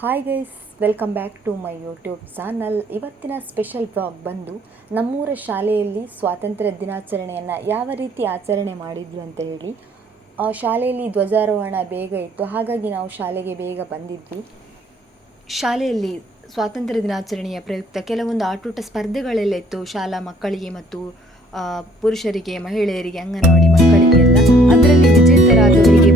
Hi guys welcome back to my YouTube channel ಇವತ್ತಿನ special blog ಬಂದು ನಮ್ಮೂರ ಶಾಲೆಯಲ್ಲಿ ಸ್ವಾತಂತ್ರ್ಯ ದಿನಾಚರಣೆಯನ್ನು ಯಾವ ರೀತಿ ಆಚರಣೆ ಮಾಡಿದ್ರು ಅಂತ ಹೇಳಿ ಶಾಲೆಯಲ್ಲಿ ಧ್ವಜಾರೋಹಣ ಬೇಗ ಇತ್ತು, ಹಾಗಾಗಿ ನಾವು ಶಾಲೆಗೆ ಬೇಗ ಬಂದಿದ್ವಿ. ಶಾಲೆಯಲ್ಲಿ ಸ್ವಾತಂತ್ರ್ಯ ದಿನಾಚರಣೆಯ ಪ್ರಯುಕ್ತ ಕೆಲವೊಂದು ಆಟೋಟ ಸ್ಪರ್ಧೆಗಳೆಲ್ಲ ಇತ್ತು ಶಾಲಾ ಮಕ್ಕಳಿಗೆ ಮತ್ತು ಪುರುಷರಿಗೆ, ಮಹಿಳೆಯರಿಗೆ, ಅಂಗನವಾಡಿ ಮಕ್ಕಳಿಗೆ ಎಲ್ಲ ಅದರಲ್ಲಿ ವಿಜೇತರಾದವರಿಗೆ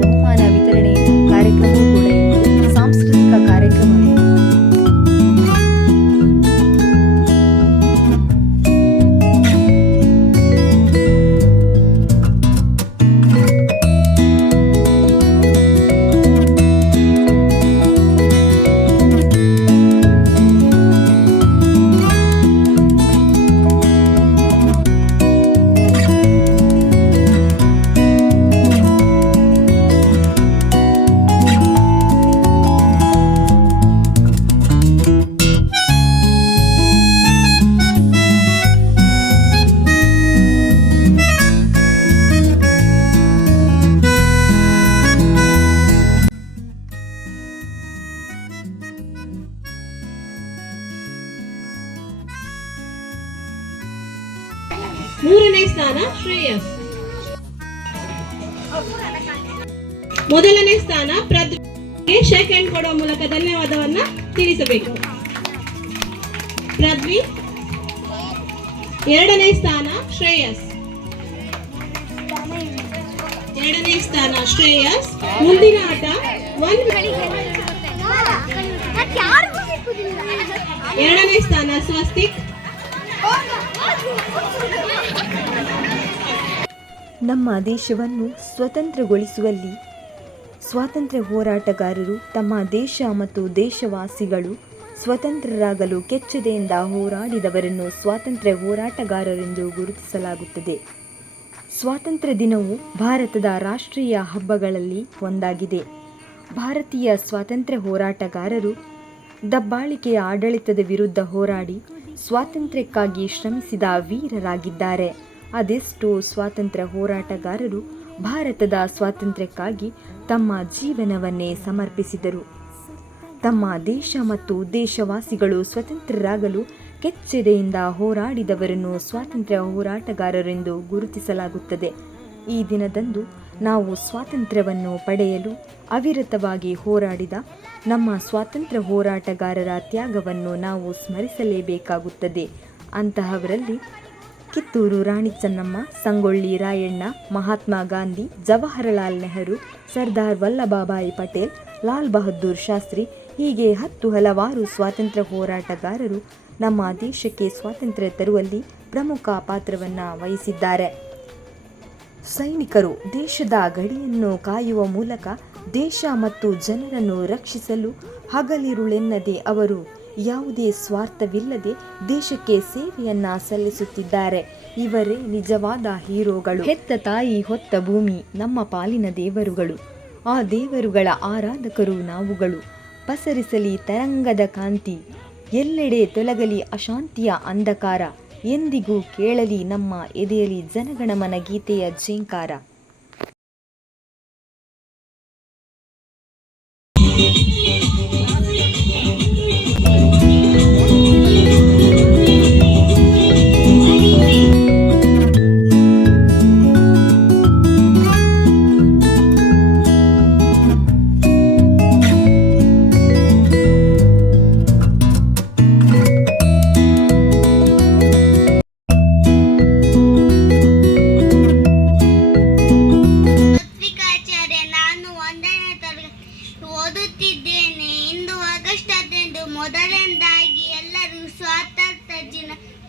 ಮೂರನೇ ಸ್ಥಾನ ಶ್ರೇಯಸ್. ಮೊದಲನೇ ಸ್ಥಾನ ಪ್ರದ್ವಿಗೆ ಶೇಕ್ ಹ್ಯಾಂಡ್ ಕೊಡುವ ಮೂಲಕ ಧನ್ಯವಾದವನ್ನ ತಿಳಿಸಬೇಕು. ಪ್ರದ್ವಿ ಎರಡನೇ ಸ್ಥಾನ ಶ್ರೇಯಸ್. ಎರಡನೇ ಸ್ಥಾನ ಶ್ರೇಯಸ್. ಮುಂದಿನ ಆಟ ಒಂದು ಎರಡನೇ ಸ್ಥಾನ ಸ್ವಸ್ತಿಕ್. ನಮ್ಮ ದೇಶವನ್ನು ಸ್ವತಂತ್ರಗೊಳಿಸುವಲ್ಲಿ ಸ್ವಾತಂತ್ರ್ಯ ಹೋರಾಟಗಾರರು ತಮ್ಮ ದೇಶ ಮತ್ತು ದೇಶವಾಸಿಗಳು ಸ್ವತಂತ್ರರಾಗಲು ಕೆಚ್ಚದೆಯಿಂದ ಹೋರಾಡಿದವರನ್ನು ಸ್ವಾತಂತ್ರ್ಯ ಹೋರಾಟಗಾರರೆಂದು ಗುರುತಿಸಲಾಗುತ್ತದೆ. ಸ್ವಾತಂತ್ರ್ಯ ದಿನವು ಭಾರತದ ರಾಷ್ಟ್ರೀಯ ಹಬ್ಬಗಳಲ್ಲಿ ಒಂದಾಗಿದೆ. ಭಾರತೀಯ ಸ್ವಾತಂತ್ರ್ಯ ಹೋರಾಟಗಾರರು ದಬ್ಬಾಳಿಕೆಯ ಆಡಳಿತದ ವಿರುದ್ಧ ಹೋರಾಡಿ ಸ್ವಾತಂತ್ರ್ಯಕ್ಕಾಗಿ ಶ್ರಮಿಸಿದ ವೀರರಾಗಿದ್ದಾರೆ. ಅದೆಷ್ಟೋ ಸ್ವಾತಂತ್ರ್ಯ ಹೋರಾಟಗಾರರು ಭಾರತದ ಸ್ವಾತಂತ್ರ್ಯಕ್ಕಾಗಿ ತಮ್ಮ ಜೀವನವನ್ನೇ ಸಮರ್ಪಿಸಿದರು. ತಮ್ಮ ದೇಶ ಮತ್ತು ದೇಶವಾಸಿಗಳು ಸ್ವತಂತ್ರರಾಗಲು ಕೆಚ್ಚೆದೆಯಿಂದ ಹೋರಾಡಿದವರನ್ನು ಸ್ವಾತಂತ್ರ್ಯ ಹೋರಾಟಗಾರರೆಂದು ಗುರುತಿಸಲಾಗುತ್ತದೆ. ಈ ದಿನದಂದು ನಾವು ಸ್ವಾತಂತ್ರ್ಯವನ್ನು ಪಡೆಯಲು ಅವಿರತವಾಗಿ ಹೋರಾಡಿದ ನಮ್ಮ ಸ್ವಾತಂತ್ರ್ಯ ಹೋರಾಟಗಾರರ ತ್ಯಾಗವನ್ನು ನಾವು ಸ್ಮರಿಸಲೇಬೇಕಾಗುತ್ತದೆ. ಅಂತಹವರಲ್ಲಿ ಕಿತ್ತೂರು ರಾಣಿ ಚೆನ್ನಮ್ಮ, ಸಂಗೊಳ್ಳಿ ರಾಯಣ್ಣ, ಮಹಾತ್ಮ ಗಾಂಧಿ, ಜವಾಹರಲಾಲ್ ನೆಹರು, ಸರ್ದಾರ್ ವಲ್ಲಭಾಬಾಯಿ ಪಟೇಲ್, ಲಾಲ್ ಬಹದ್ದೂರ್ ಶಾಸ್ತ್ರಿ, ಹೀಗೆ ಹತ್ತು ಹಲವಾರು ಸ್ವಾತಂತ್ರ್ಯ ಹೋರಾಟಗಾರರು ನಮ್ಮ ದೇಶಕ್ಕೆ ಸ್ವಾತಂತ್ರ್ಯ ತರುವಲ್ಲಿ ಪ್ರಮುಖ ಪಾತ್ರವನ್ನು ವಹಿಸಿದ್ದಾರೆ. ಸೈನಿಕರು ದೇಶದ ಗಡಿಯನ್ನು ಕಾಯುವ ಮೂಲಕ ದೇಶ ಮತ್ತು ಜನರನ್ನು ರಕ್ಷಿಸಲು ಹಗಲಿರುಳೆನ್ನದೆ ಅವರು ಯಾವುದೇ ಸ್ವಾರ್ಥವಿಲ್ಲದೆ ದೇಶಕ್ಕೆ ಸೇವೆಯನ್ನ ಸಲ್ಲಿಸುತ್ತಿದ್ದಾರೆ. ಇವರೇ ನಿಜವಾದ ಹೀರೋಗಳು. ಹೆತ್ತ ತಾಯಿ, ಹೊತ್ತ ಭೂಮಿ, ನಮ್ಮ ಪಾಲಿನ ದೇವರುಗಳು. ಆ ದೇವರುಗಳ ಆರಾಧಕರು ನಾವುಗಳು. ಪಸರಿಸಲಿ ತರಂಗದ ಕಾಂತಿ. ಎಲ್ಲೆಡೆ ತೊಲಗಲಿ ಅಶಾಂತಿಯ ಅಂಧಕಾರ. ಎಂದಿಗೂ ಕೇಳಲಿ ನಮ್ಮ ಎದೆಯಲ್ಲಿ ಜನಗಣಮನ ಗೀತೆಯ ಝೇಂಕಾರ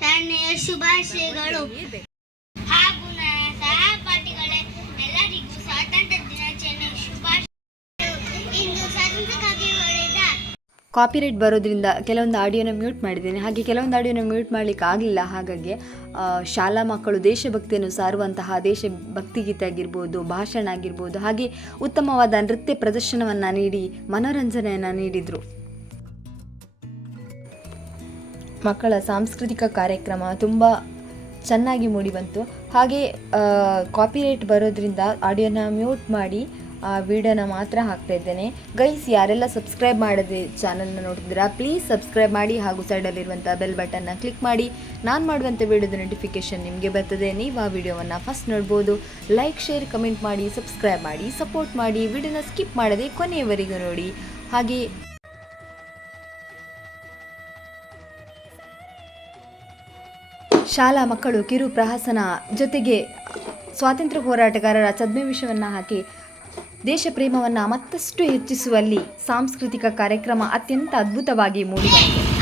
ದಿನಾಚರಣೆಯ ಶುಭಾಶಯಗಳು. ಹಾಗೂ ನನ್ನ ಸಹಪಾಠಿಗಳೇ ಎಲ್ಲರಿಗೂ ಸ್ವಾತಂತ್ರ್ಯ ದಿನಾಚರಣೆ ಇಂದು ಕಾಪಿರೈಟ್ ಬರೋದ್ರಿಂದ ಕೆಲವೊಂದು ಆಡಿಯೋನ ಮ್ಯೂಟ್ ಮಾಡಿದ್ದೇನೆ. ಹಾಗೆ ಕೆಲವೊಂದು ಆಡಿಯೋನ ಮ್ಯೂಟ್ ಮಾಡಲಿಕ್ಕೆ ಆಗಲಿಲ್ಲ. ಹಾಗಾಗಿ ಶಾಲಾ ಮಕ್ಕಳು ದೇಶಭಕ್ತಿಯನ್ನು ಸಾರುವಂತಹ ದೇಶಭಕ್ತಿ ಗೀತೆ ಆಗಿರ್ಬೋದು ಭಾಷಣ ಆಗಿರ್ಬೋದು, ಹಾಗೆ ಉತ್ತಮವಾದ ನೃತ್ಯ ಪ್ರದರ್ಶನವನ್ನು ನೀಡಿ, ಮನೋರಂಜನೆಯನ್ನು ನೀಡಿದರು. ಮಕ್ಕಳ ಸಾಂಸ್ಕೃತಿಕ ಕಾರ್ಯಕ್ರಮ ತುಂಬ ಚೆನ್ನಾಗಿ ಮೂಡಿಬಂತು ಹಾಗೆ ಕಾಪಿರೈಟ್ ಬರೋದ್ರಿಂದ ಆಡಿಯೋನ ಮ್ಯೂಟ್ ಮಾಡಿ, ಆ ವಿಡಿಯೋನ ಮಾತ್ರ ಹಾಕ್ತಾ ಇದ್ದೇನೆ. ಗೈಸ್, ಯಾರೆಲ್ಲ ಸಬ್ಸ್ಕ್ರೈಬ್ ಮಾಡದೆ ಚಾನಲ್ನ ನೋಡ್ತಿದ್ದೀರಾ ಪ್ಲೀಸ್ ಸಬ್ಸ್ಕ್ರೈಬ್ ಮಾಡಿ ಹಾಗೂ ಸೈಡಲ್ಲಿರುವಂಥ ಬೆಲ್ ಬಟನ್ನ ಕ್ಲಿಕ್ ಮಾಡಿ. ನಾನು ಮಾಡುವಂಥ ವಿಡಿಯೋದ ನೋಟಿಫಿಕೇಷನ್ ನಿಮಗೆ ಬರ್ತದೆ. ನೀವು ಆ ವಿಡಿಯೋವನ್ನು ಫಸ್ಟ್ ನೋಡ್ಬೋದು. ಲೈಕ್ ಶೇರ್ ಕಮೆಂಟ್ ಮಾಡಿ ಸಬ್ಸ್ಕ್ರೈಬ್ ಮಾಡಿ ಸಪೋರ್ಟ್ ಮಾಡಿ. ವಿಡಿಯೋನ ಸ್ಕಿಪ್ ಮಾಡದೆ ಕೊನೆಯವರೆಗೂ ನೋಡಿ. ಹಾಗೆ ಶಾಲಾ ಮಕ್ಕಳು ಕಿರು ಪ್ರಹಸನ ಜೊತೆಗೆ ಸ್ವಾತಂತ್ರ್ಯ ಹೋರಾಟಗಾರರ ವಿಷಯವನ್ನು ಹಾಕಿ ದೇಶ ಪ್ರೇಮವನ್ನು ಮತ್ತಷ್ಟು ಹೆಚ್ಚಿಸುವಲ್ಲಿ ಸಾಂಸ್ಕೃತಿಕ ಕಾರ್ಯಕ್ರಮ ಅತ್ಯಂತ ಅದ್ಭುತವಾಗಿ ಮೂಡಿಬಂದಿದೆ.